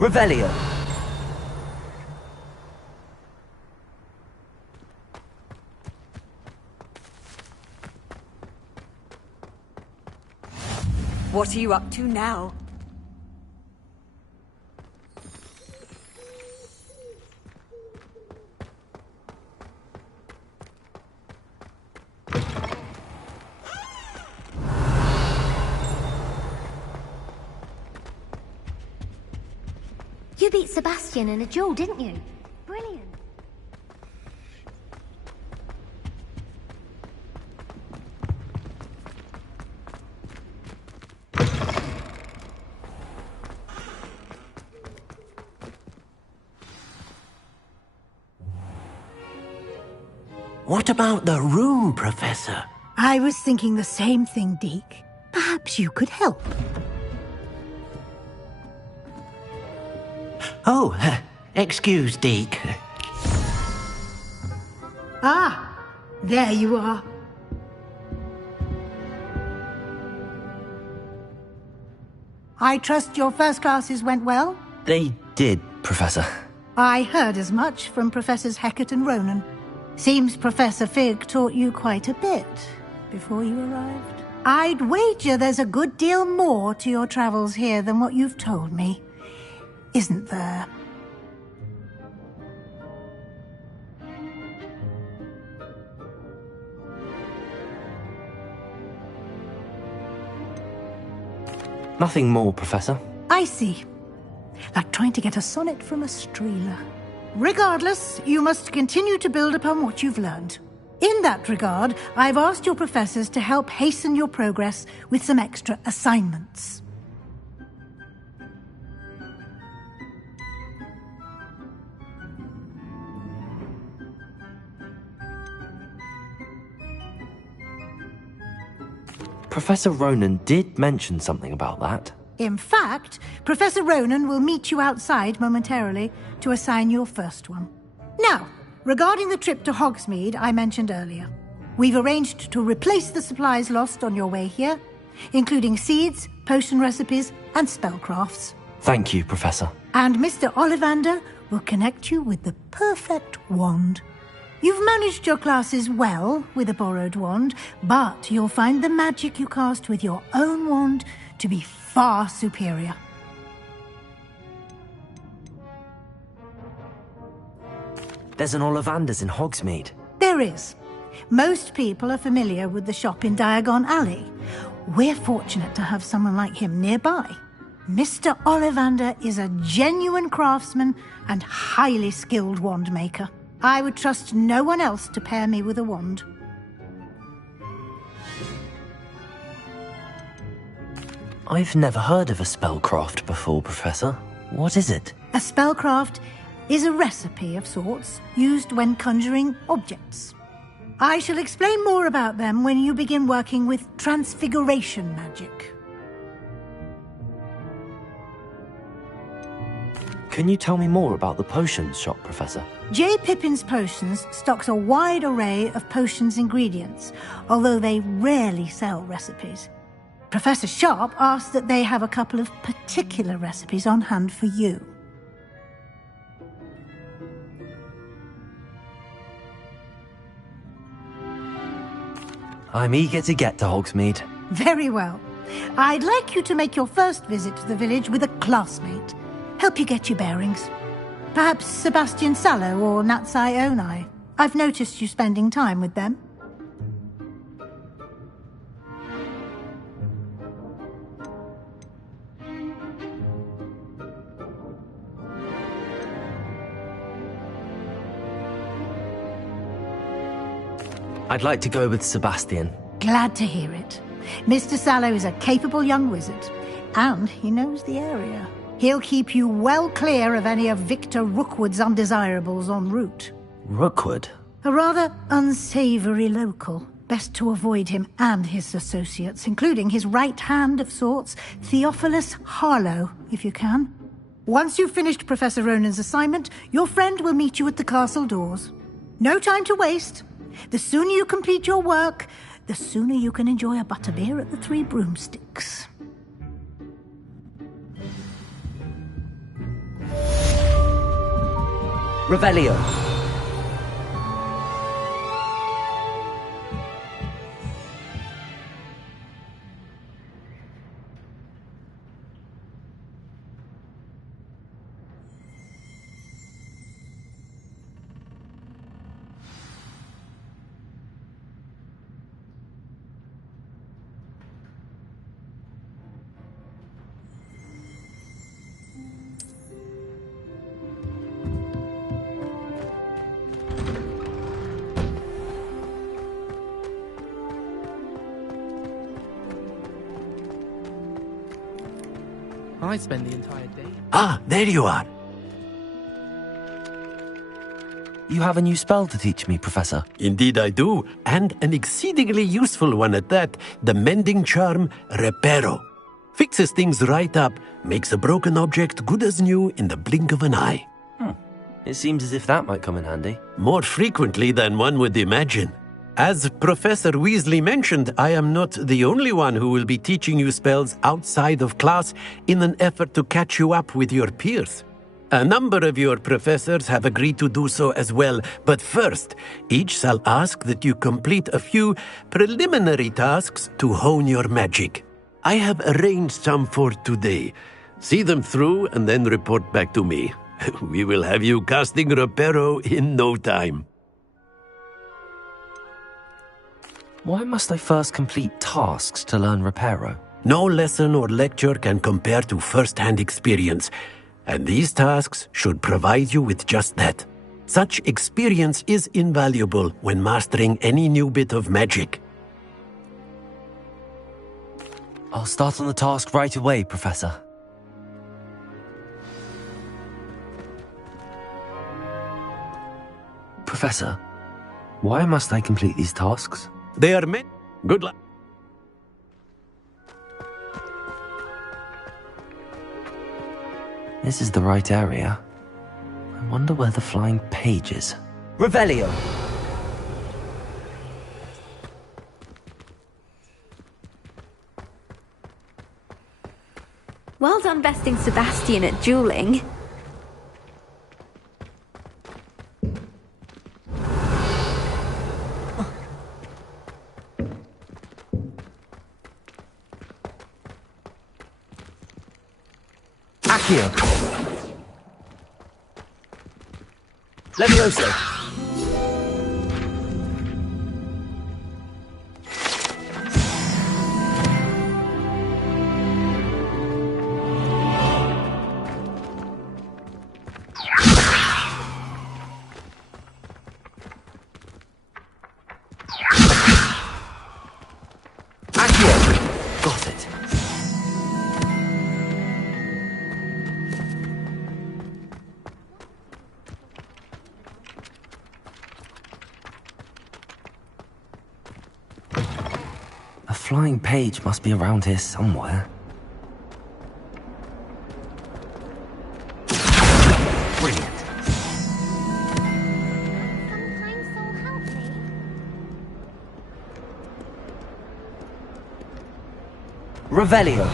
Revelio. What are you up to now? You beat Sebastian in a duel, didn't you? Brilliant. What about the room, Professor? I was thinking the same thing, Deke. Perhaps you could help. Oh, excuse, Deke. Ah, there you are. I trust your first classes went well? They did, Professor. I heard as much from Professors Hecat and Ronan. Seems Professor Fig taught you quite a bit before you arrived. I'd wager there's a good deal more to your travels here than what you've told me. Isn't there? Nothing more, Professor. I see. Like trying to get a sonnet from a streeler. Regardless, you must continue to build upon what you've learned. In that regard, I've asked your professors to help hasten your progress with some extra assignments. Professor Ronan did mention something about that. In fact, Professor Ronan will meet you outside momentarily to assign your first one. Now, regarding the trip to Hogsmeade I mentioned earlier, we've arranged to replace the supplies lost on your way here, including seeds, potion recipes, and spellcrafts. Thank you, Professor. And Mr. Ollivander will connect you with the perfect wand. You've managed your classes well with a borrowed wand, but you'll find the magic you cast with your own wand to be far superior. There's an Ollivander's in Hogsmeade. There is. Most people are familiar with the shop in Diagon Alley. We're fortunate to have someone like him nearby. Mr. Ollivander is a genuine craftsman and highly skilled wand maker. I would trust no one else to pair me with a wand. I've never heard of a spellcraft before, Professor. What is it? A spellcraft is a recipe of sorts used when conjuring objects. I shall explain more about them when you begin working with transfiguration magic. Can you tell me more about the potions shop, Professor? J. Pippin's Potions stocks a wide array of potions ingredients, although they rarely sell recipes. Professor Sharp asked that they have a couple of particular recipes on hand for you. I'm eager to get to Hogsmeade. Very well. I'd like you to make your first visit to the village with a classmate. Help you get your bearings. Perhaps Sebastian Sallow or Natsai Onai. I've noticed you spending time with them. I'd like to go with Sebastian. Glad to hear it. Mr. Sallow is a capable young wizard, and he knows the area. He'll keep you well clear of any of Victor Rookwood's undesirables en route. Rookwood? A rather unsavory local. Best to avoid him and his associates, including his right hand of sorts, Theophilus Harlow, if you can. Once you've finished Professor Ronan's assignment, your friend will meet you at the castle doors. No time to waste. The sooner you complete your work, the sooner you can enjoy a butterbeer at the Three Broomsticks. Revelio. I spend the entire day. Ah, there you are. You have a new spell to teach me, Professor. Indeed I do, and an exceedingly useful one at that. The mending charm, Reparo. Fixes things right up, makes a broken object good as new in the blink of an eye. It seems as if that might come in handy. More frequently than one would imagine. As Professor Weasley mentioned, I am not the only one who will be teaching you spells outside of class in an effort to catch you up with your peers. A number of your professors have agreed to do so as well, but first, each shall ask that you complete a few preliminary tasks to hone your magic. I have arranged some for today. See them through and then report back to me. We will have you casting Reparo in no time. Why must I first complete tasks to learn Reparo? No lesson or lecture can compare to first-hand experience, and these tasks should provide you with just that. Such experience is invaluable when mastering any new bit of magic. I'll start on the task right away, Professor. Professor, why must I complete these tasks? They are meant. Good luck. This is the right area. I wonder where the flying page is. Revelio! Well done besting Sebastian at dueling. Accio! Levioso! Accio! Got it. A flying page must be around here somewhere. Brilliant. Sometimes they'll help me. Revelio.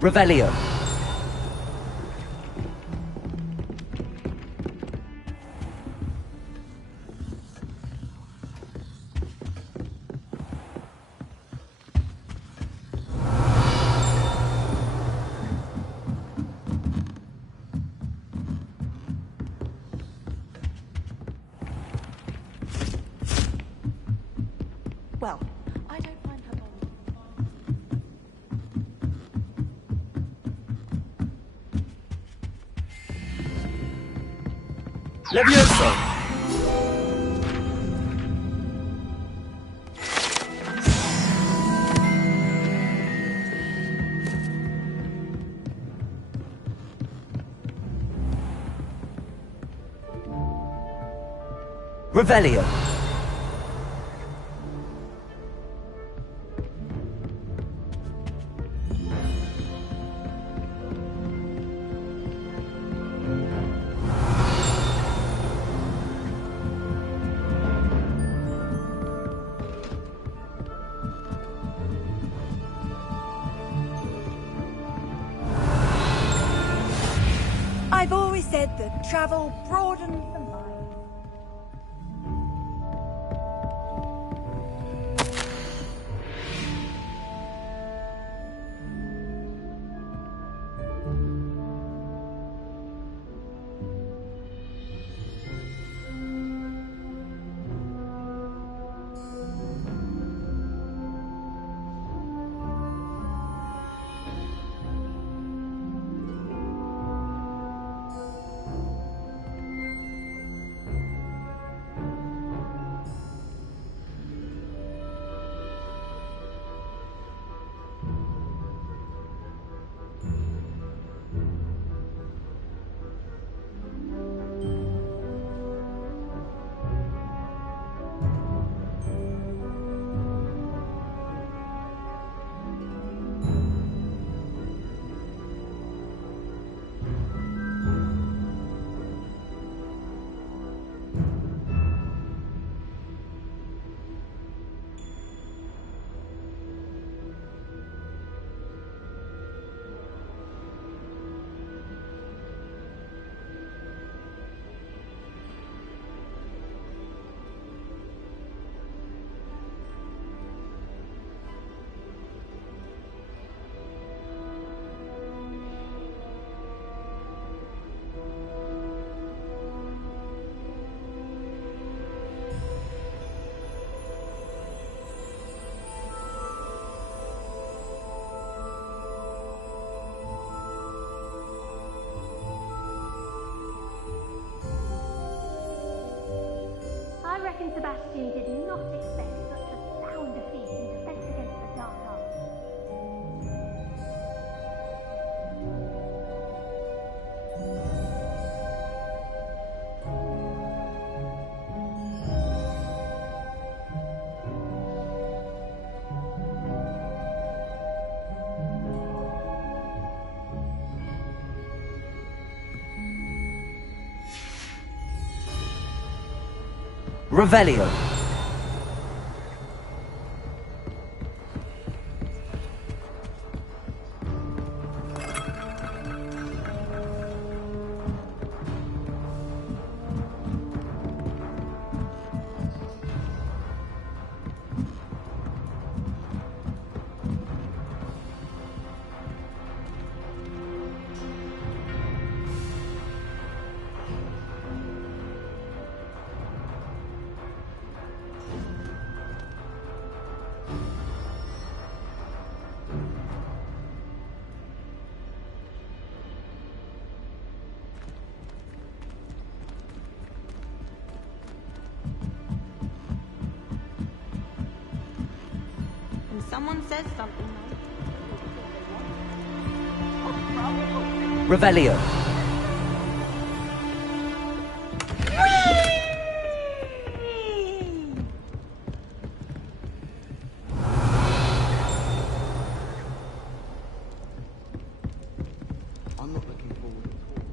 Revelio. Well, I don't find her body. Levioso. Revelio. I've always said that travel broadens the mind. I reckon Sebastian did not expect such a sound defeat in defense against the dark arts. Revelio. When someone says something Revelio. I'm not looking forward at all.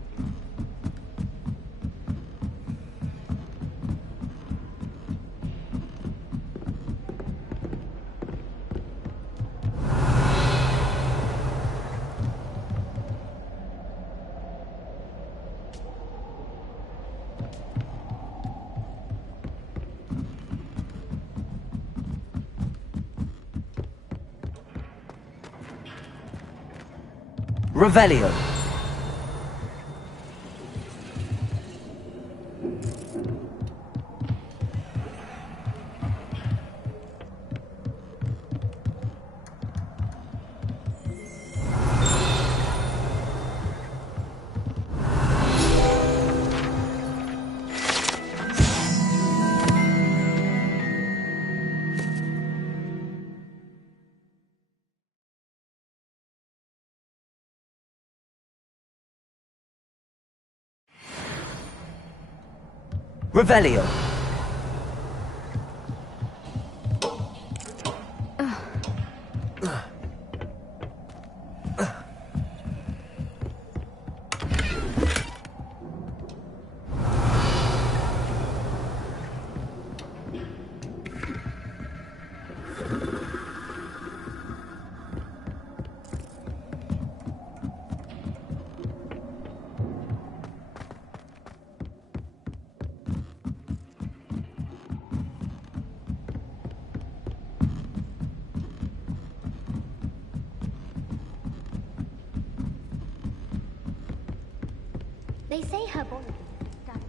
Revelio. Revelio. They say her body is stunning.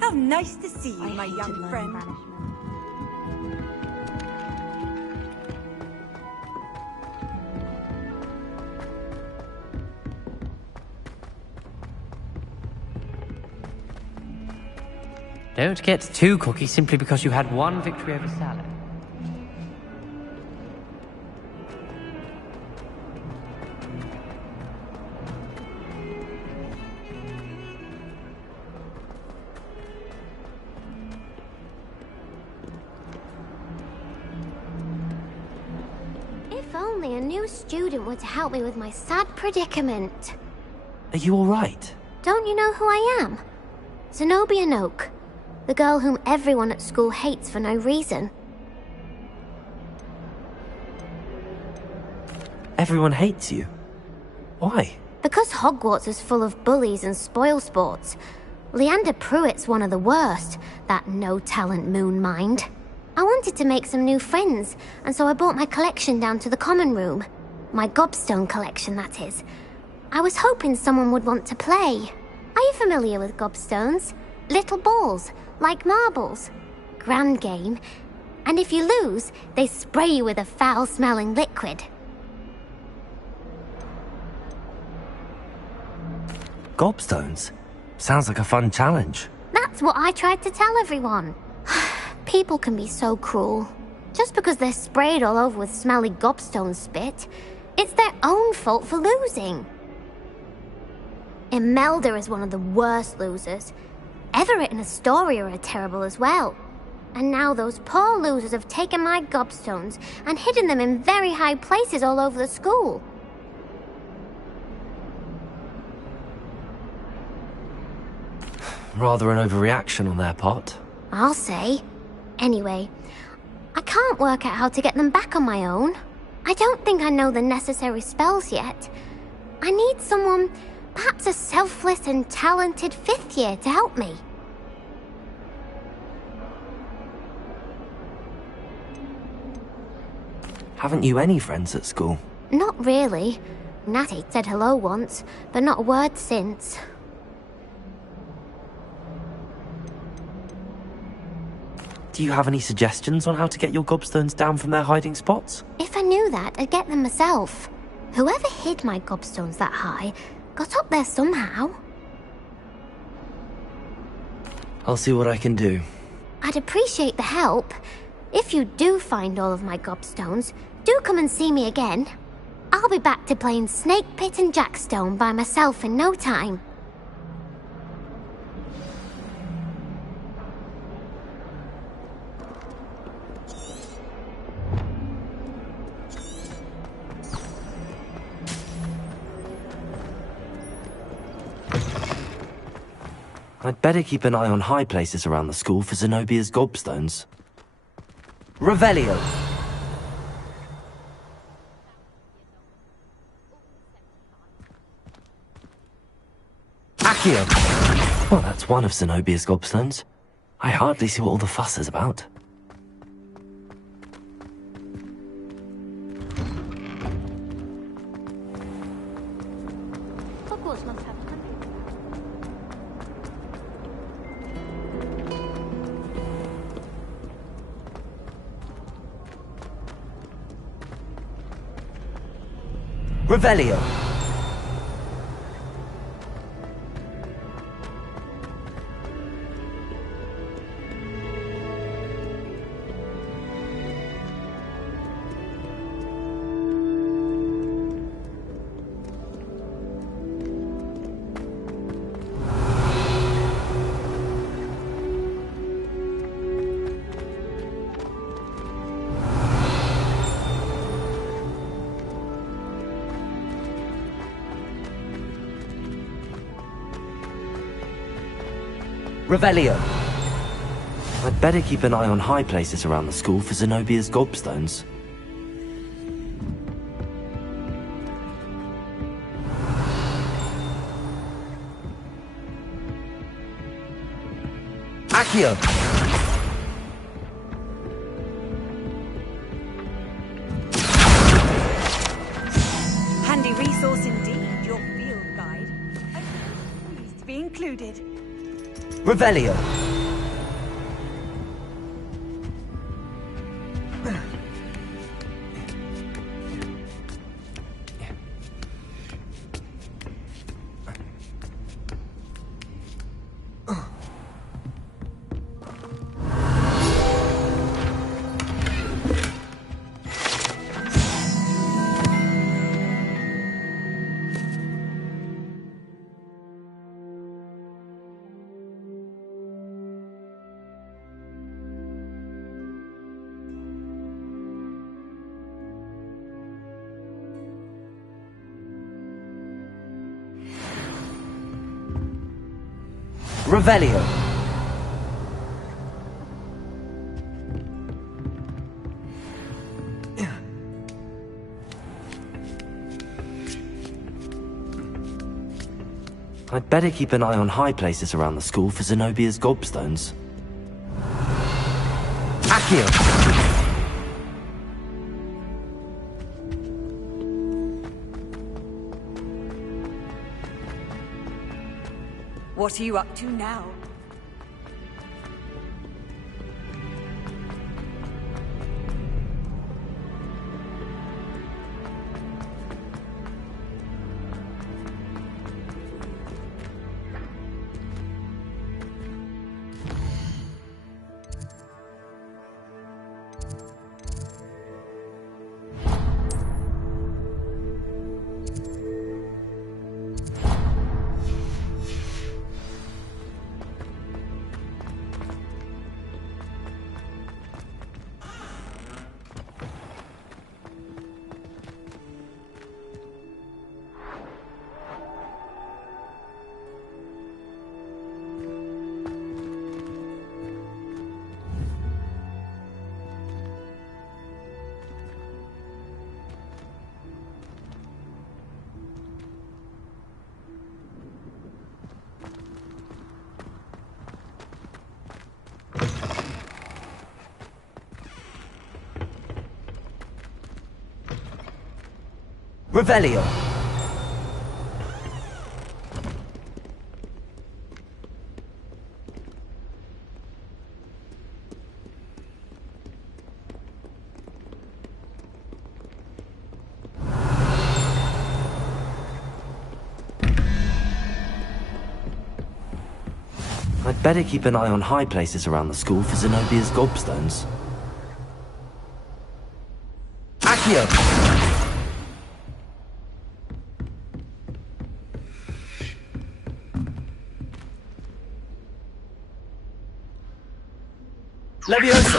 How nice to see you, my young friend. Don't get too cocky simply because you had one victory over salad. If only a new student were to help me with my sad predicament. Are you alright? Don't you know who I am? Zenobia Noak, the girl whom everyone at school hates for no reason. Everyone hates you. Why? Because Hogwarts is full of bullies and spoilsports. Leander Pruitt's one of the worst, that no-talent moon mind. I wanted to make some new friends, and so I brought my collection down to the common room. My gobstone collection, that is. I was hoping someone would want to play. Are you familiar with gobstones? Little balls, like marbles. Grand game. And if you lose, they spray you with a foul-smelling liquid. Gobstones? Sounds like a fun challenge. That's what I tried to tell everyone. People can be so cruel. Just because they're sprayed all over with smelly gobstone spit, it's their own fault for losing. Imelda is one of the worst losers. Everett and Astoria are terrible as well. And now those poor losers have taken my gobstones and hidden them in very high places all over the school. Rather an overreaction on their part. I'll say. Anyway, I can't work out how to get them back on my own. I don't think I know the necessary spells yet. I need someone, perhaps a selfless and talented fifth year to help me. Haven't you any friends at school? Not really. Natty said hello once, but not a word since. Do you have any suggestions on how to get your gobstones down from their hiding spots? If I knew that, I'd get them myself. Whoever hid my gobstones that high got up there somehow. I'll see what I can do. I'd appreciate the help. If you do find all of my gobstones, do come and see me again. I'll be back to playing Snake Pit and Jackstone by myself in no time. I'd better keep an eye on high places around the school for Zenobia's gobstones. Revelio! Accio! Well, that's one of Zenobia's gobstones. I hardly see what all the fuss is about. Hogwarts must have hundreds. Revelio! Revelio. I'd better keep an eye on high places around the school for Zenobia's gobstones. Accio. Handy resource indeed, your field guide. I'm pleased to be included. Revelio. Revelio. I'd better keep an eye on high places around the school for Zenobia's gobstones. Accio. What are you up to now? Revelio. I'd better keep an eye on high places around the school for Zenobia's gobstones. Accio. Levioso.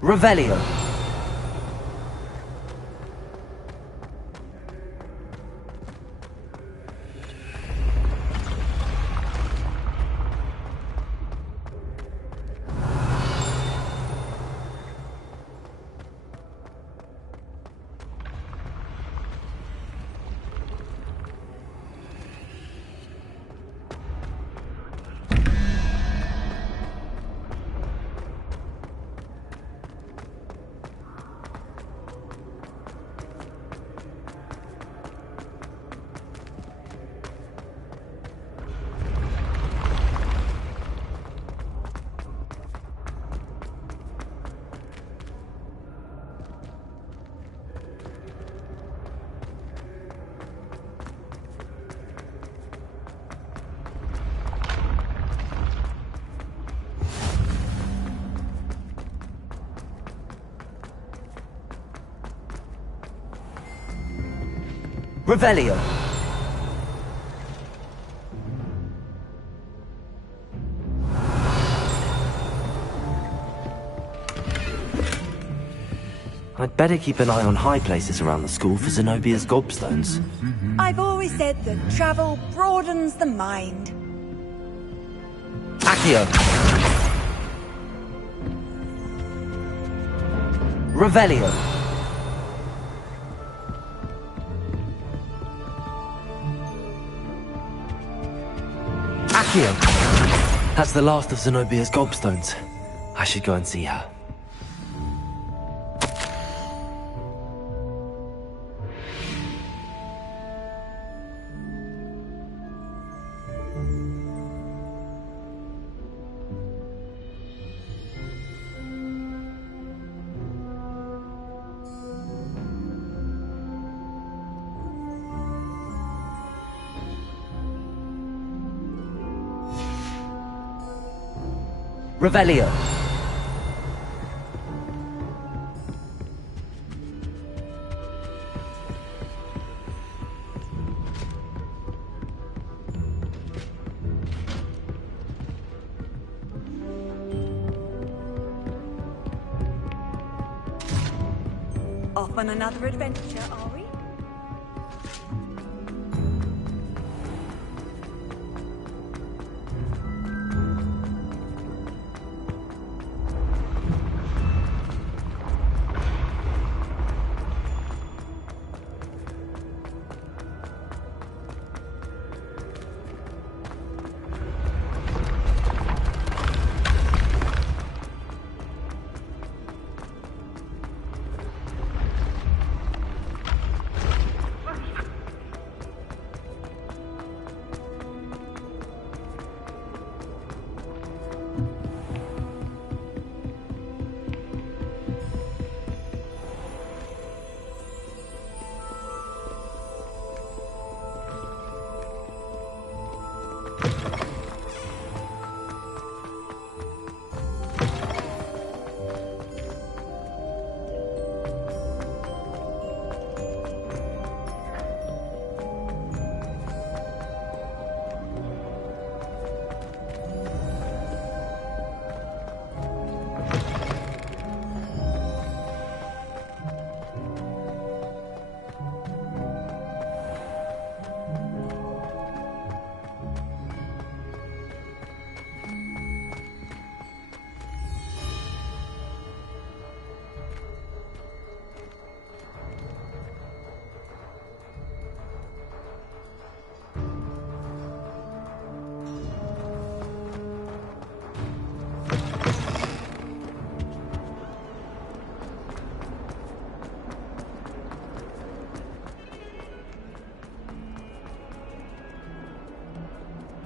Revelio. Revelio. I'd better keep an eye on high places around the school for Zenobia's gobstones. I've always said that travel broadens the mind. Accio. Revelio. Accio. That's the last of Zenobia's gobstones. I should go and see her. Revelio. Off on another adventure, are we?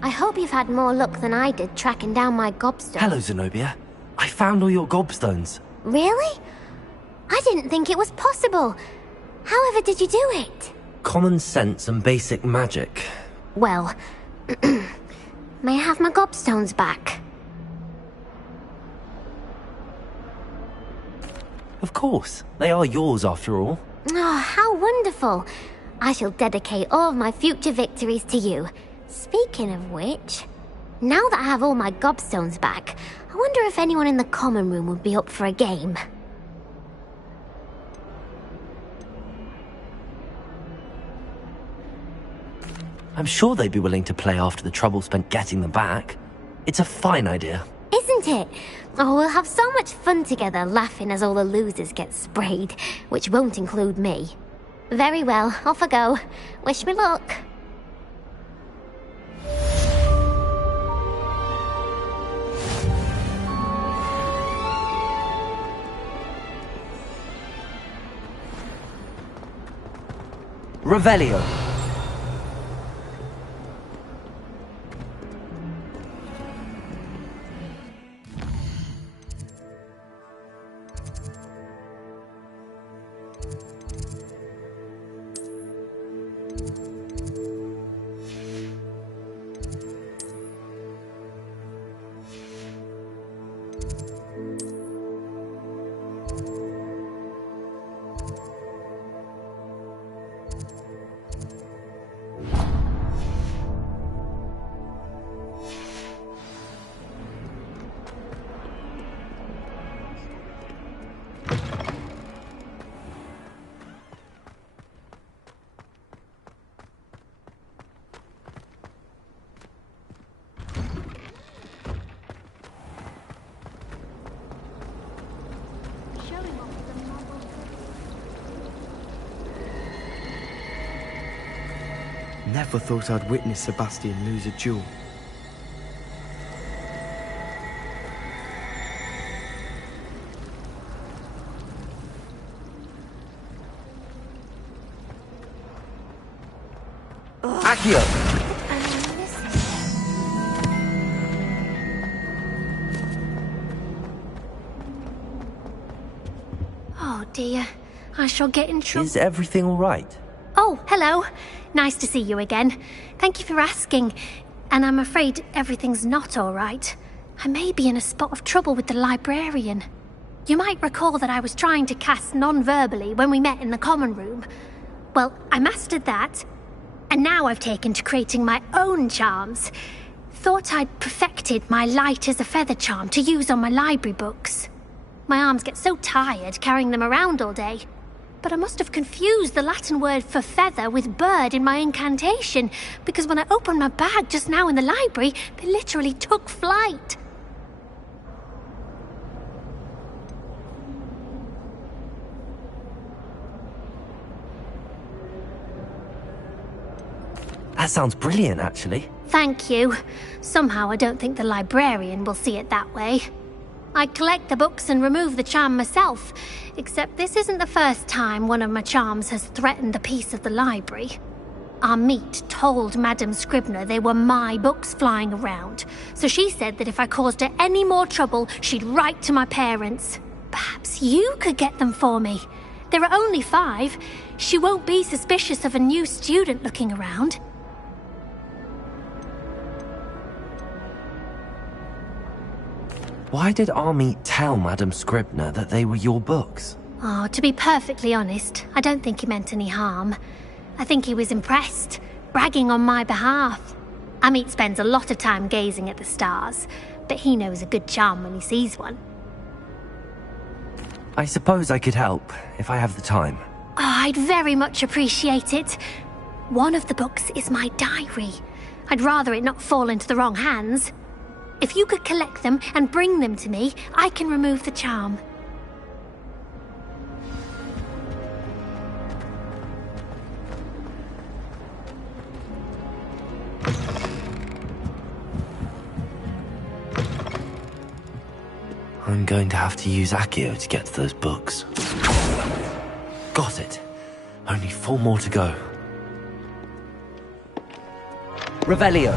I hope you've had more luck than I did tracking down my gobstone. Hello, Zenobia. I found all your gobstones. Really? I didn't think it was possible. However did you do it? Common sense and basic magic. Well, may I have my gobstones back? Of course. They are yours after all. Oh, how wonderful. I shall dedicate all of my future victories to you. Speaking of which, now that I have all my gobstones back, I wonder if anyone in the common room would be up for a game. I'm sure they'd be willing to play after the trouble spent getting them back. It's a fine idea. Isn't it? Oh, we'll have so much fun together laughing as all the losers get sprayed, which won't include me. Very well, off I go. Wish me luck. Revelio. Never thought I'd witness Sebastian lose a duel. Accio! Oh dear, I shall get in trouble. Is everything all right? Oh, hello. Nice to see you again. Thank you for asking. And I'm afraid everything's not all right. I may be in a spot of trouble with the librarian. You might recall that I was trying to cast non-verbally when we met in the common room. Well, I mastered that. And now I've taken to creating my own charms. Thought I'd perfected my light as a feather charm to use on my library books. My arms get so tired carrying them around all day. But I must have confused the Latin word for feather with bird in my incantation, because when I opened my bag just now in the library, they literally took flight. That sounds brilliant, actually. Thank you. Somehow I don't think the librarian will see it that way. I collect the books and remove the charm myself, except this isn't the first time one of my charms has threatened the peace of the library. Our meet told Madame Scribner they were my books flying around, so she said that if I caused her any more trouble, she'd write to my parents. Perhaps you could get them for me. There are only 5. She won't be suspicious of a new student looking around. Why did Army tell Madame Scribner that they were your books? Oh, to be perfectly honest, I don't think he meant any harm. I think he was impressed, bragging on my behalf. Amit spends a lot of time gazing at the stars, but he knows a good charm when he sees one. I suppose I could help, if I have the time. Oh, I'd very much appreciate it. One of the books is my diary. I'd rather it not fall into the wrong hands. If you could collect them and bring them to me, I can remove the charm. I'm going to have to use Accio to get to those books. Got it. Only 4 more to go. Revelio.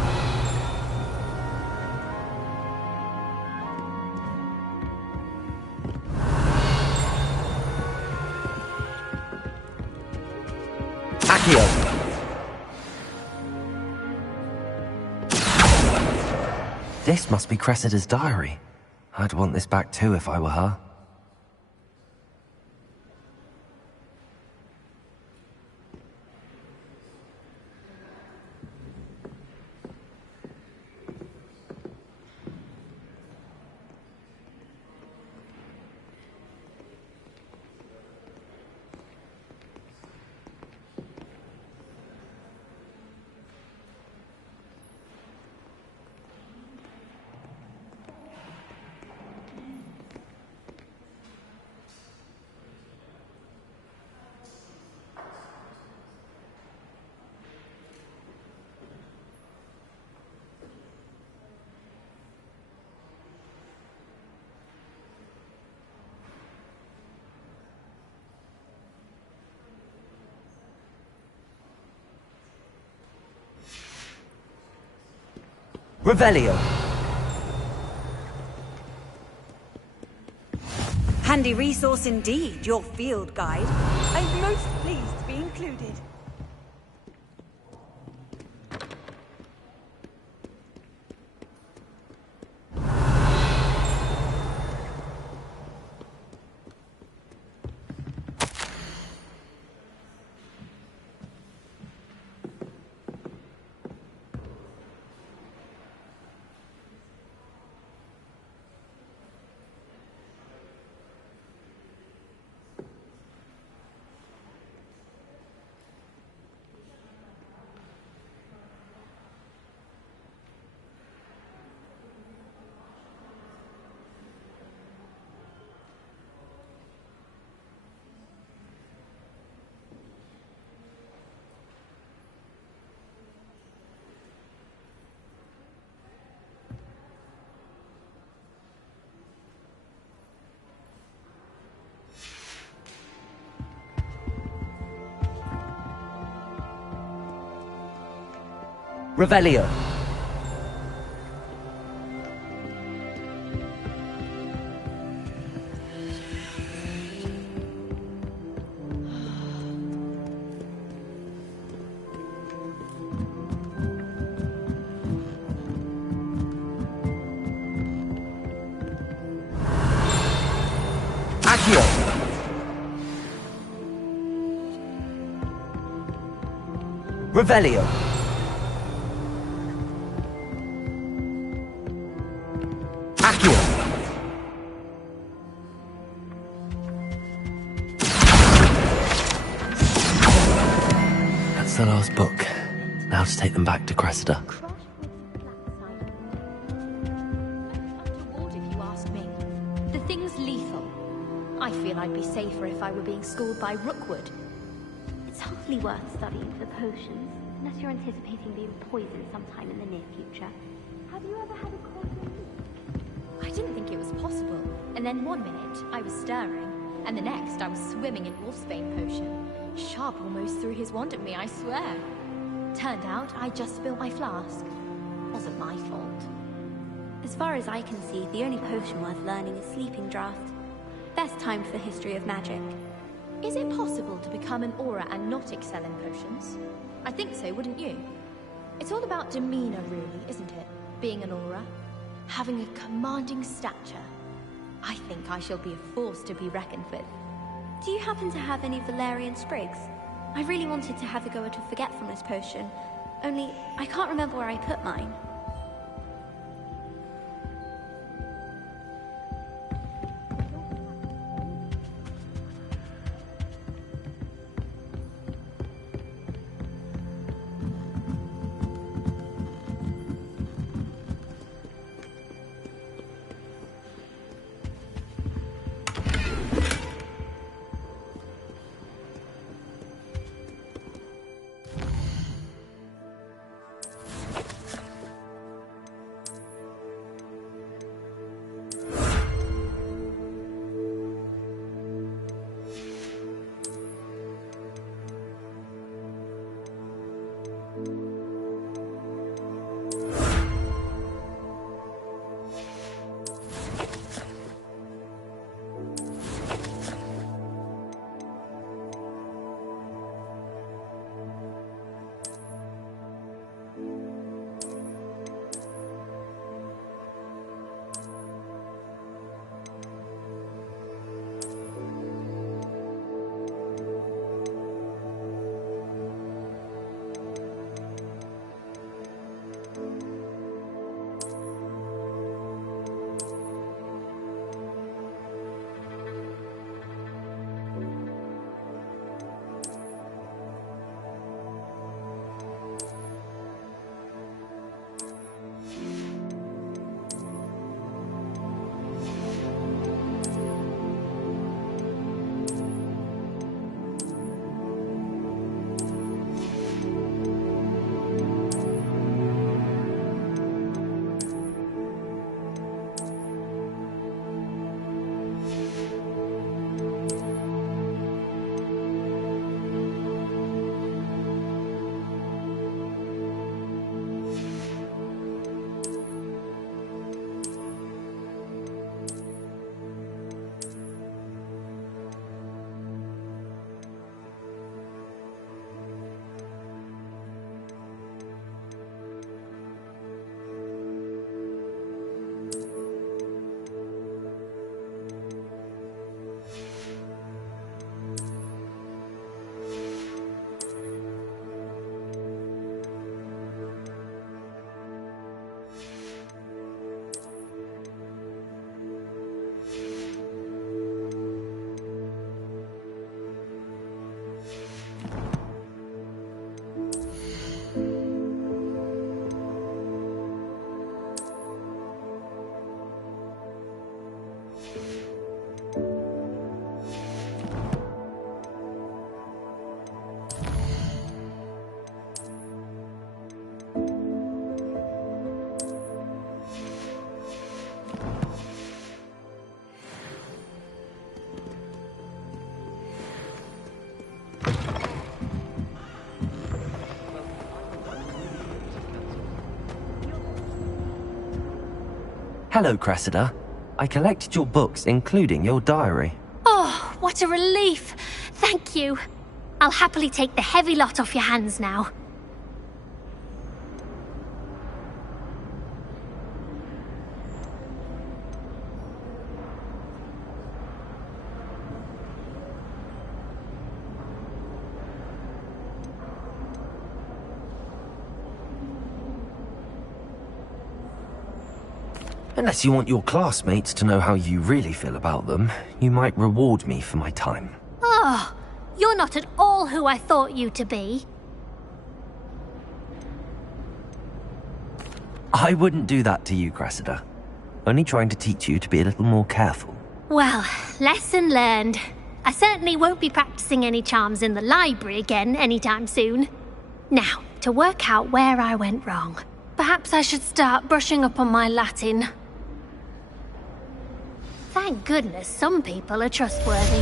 Accio. This must be Cressida's diary. I'd want this back too if I were her. Revelio. Handy resource indeed, your field guide. I'm most pleased to be included. Revelio. Accio. Revelio. Accio. That's the last book. Now to take them back to Cressida. Untoward, if you ask me. The thing's lethal. I feel I'd be safer if I were being schooled by Rookwood. It's hardly worth studying for potions, unless you're anticipating being poisoned sometime in the near future. Have you ever had a poison? I didn't think it was possible. And then one minute, I was stirring. And the next, I was swimming in Wolfsbane potion. Sharp almost threw his wand at me, I swear. Turned out, I just spilled my flask. Wasn't my fault. As far as I can see, the only potion worth learning is Sleeping Draught. Best time for the history of magic. Is it possible to become an aura and not excel in potions? I think so, wouldn't you? It's all about demeanor, really, isn't it? Being an aura. Having a commanding stature. I think I shall be a force to be reckoned with. Do you happen to have any Valerian sprigs? I really wanted to have a go at a forgetfulness potion, only I can't remember where I put mine. Hello, Cressida. I collected your books, including your diary. Oh, what a relief. Thank you. I'll happily take the heavy lot off your hands now. Unless you want your classmates to know how you really feel about them, you might reward me for my time. Oh, you're not at all who I thought you to be. I wouldn't do that to you, Cressida. Only trying to teach you to be a little more careful. Well, lesson learned. I certainly won't be practicing any charms in the library again anytime soon. Now, to work out where I went wrong. Perhaps I should start brushing up on my Latin. Thank goodness some people are trustworthy.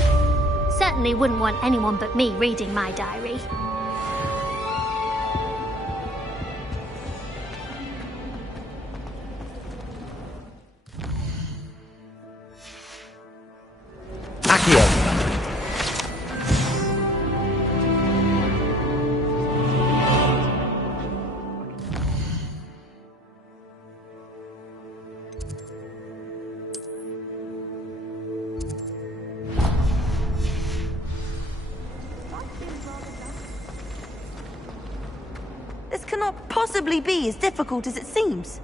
Certainly wouldn't want anyone but me reading my diary. Accio. This cannot possibly be as difficult as it seems.